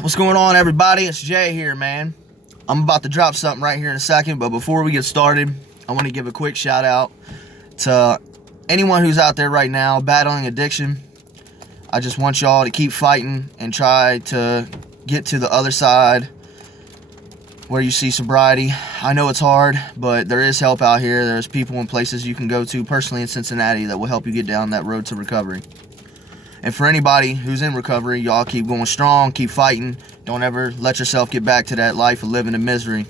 What's going on, everybody? It's Jay here, man. I'm about to drop something right here in a second, but before we get started, I want to give a quick shout out to anyone who's out there right now battling addiction. I just want y'all to keep fighting and try to get to the other side where you see sobriety. I know it's hard, but there is help out here. There's people and places you can go to, personally in Cincinnati, that will help you get down that road to recovery. And for anybody who's in recovery, y'all keep going strong, keep fighting. Don't ever let yourself get back to that life of living in misery.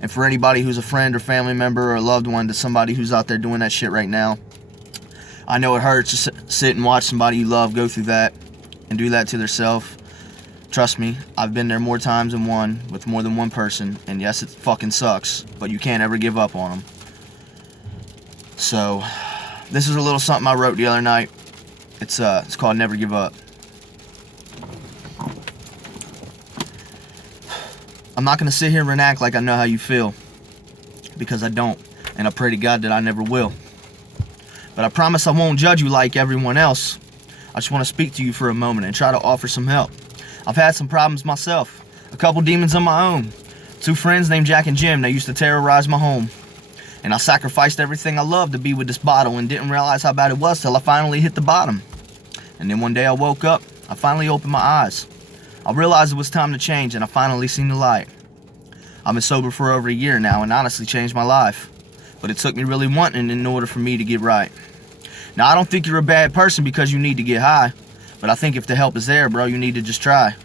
And for anybody who's a friend or family member or a loved one to somebody who's out there doing that shit right now, I know it hurts to sit and watch somebody you love go through that and do that to themselves. Trust me, I've been there more times than one with more than one person, and yes, it fucking sucks, but you can't ever give up on them. So, this is a little something I wrote the other night. It's called Never Give Up. I'm not gonna sit here and act like I know how you feel, because I don't, and I pray to God that I never will. But I promise I won't judge you like everyone else. I just want to speak to you for a moment and try to offer some help. I've had some problems myself, a couple demons of my own. 2 friends named Jack and Jim, they used to terrorize my home. And I sacrificed everything I loved to be with this bottle and didn't realize how bad it was till I finally hit the bottom. And then one day I woke up, I finally opened my eyes. I realized it was time to change, and I finally seen the light. I've been sober for over a year now and honestly changed my life. But it took me really wanting in order for me to get right. Now, I don't think you're a bad person because you need to get high, but I think if the help is there, bro, you need to just try.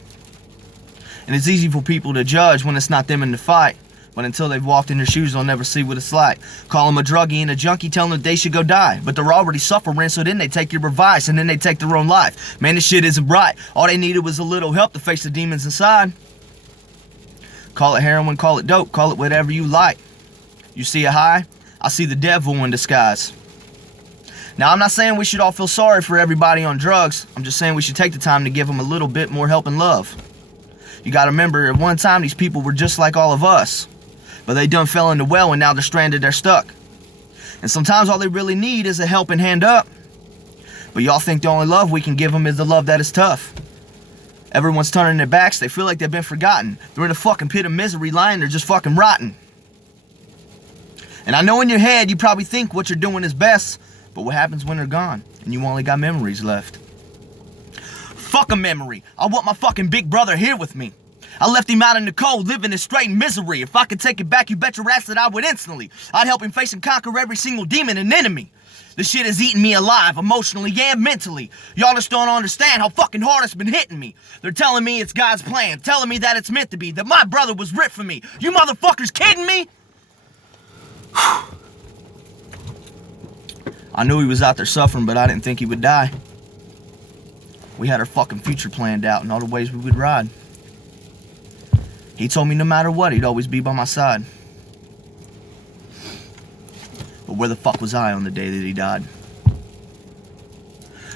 And it's easy for people to judge when it's not them in the fight, but until they've walked in their shoes, they'll never see what it's like. Call them a druggie and a junkie, telling them they should go die, but they're already suffering, so then they take your advice and then they take their own life. Man, this shit isn't right. All they needed was a little help to face the demons inside. Call it heroin, call it dope, call it whatever you like. You see a high? I see the devil in disguise. Now, I'm not saying we should all feel sorry for everybody on drugs. I'm just saying we should take the time to give them a little bit more help and love. You gotta remember, at one time, these people were just like all of us. But they done fell in the well and now they're stranded, they're stuck. And sometimes all they really need is a helping hand up. But y'all think the only love we can give them is the love that is tough. Everyone's turning their backs, they feel like they've been forgotten. They're in a fucking pit of misery lying, they're just fucking rotten. And I know in your head you probably think what you're doing is best, but what happens when they're gone and you only got memories left? Fuck a memory. I want my fucking big brother here with me. I left him out in the cold, living in straight misery. If I could take it back, you bet your ass that I would instantly. I'd help him face and conquer every single demon and enemy. This shit is eating me alive, emotionally and mentally. Y'all just don't understand how fucking hard it's been hitting me. They're telling me it's God's plan, telling me that it's meant to be, that my brother was ripped for me. You motherfuckers kidding me? I knew he was out there suffering, but I didn't think he would die. We had our fucking future planned out and all the ways we would ride. He told me no matter what, he'd always be by my side. But where the fuck was I on the day that he died?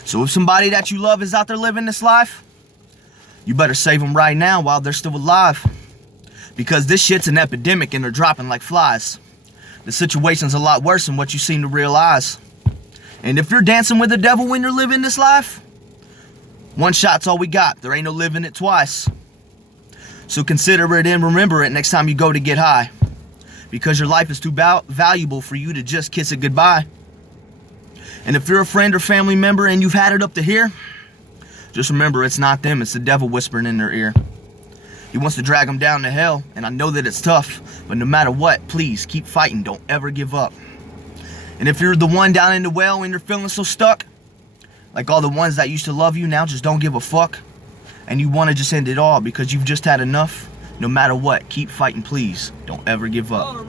So if somebody that you love is out there living this life, you better save them right now while they're still alive. Because this shit's an epidemic and they're dropping like flies. The situation's a lot worse than what you seem to realize. And if you're dancing with the devil when you're living this life, one shot's all we got. There ain't no living it twice. So consider it and remember it next time you go to get high. Because your life is too valuable for you to just kiss it goodbye. And if you're a friend or family member and you've had it up to here, just remember it's not them, it's the devil whispering in their ear. He wants to drag them down to hell, and I know that it's tough, but no matter what, please keep fighting, don't ever give up. And if you're the one down in the well and you're feeling so stuck, like all the ones that used to love you now just don't give a fuck, and you want to just end it all because you've just had enough, no matter what, keep fighting, please. Don't ever give up.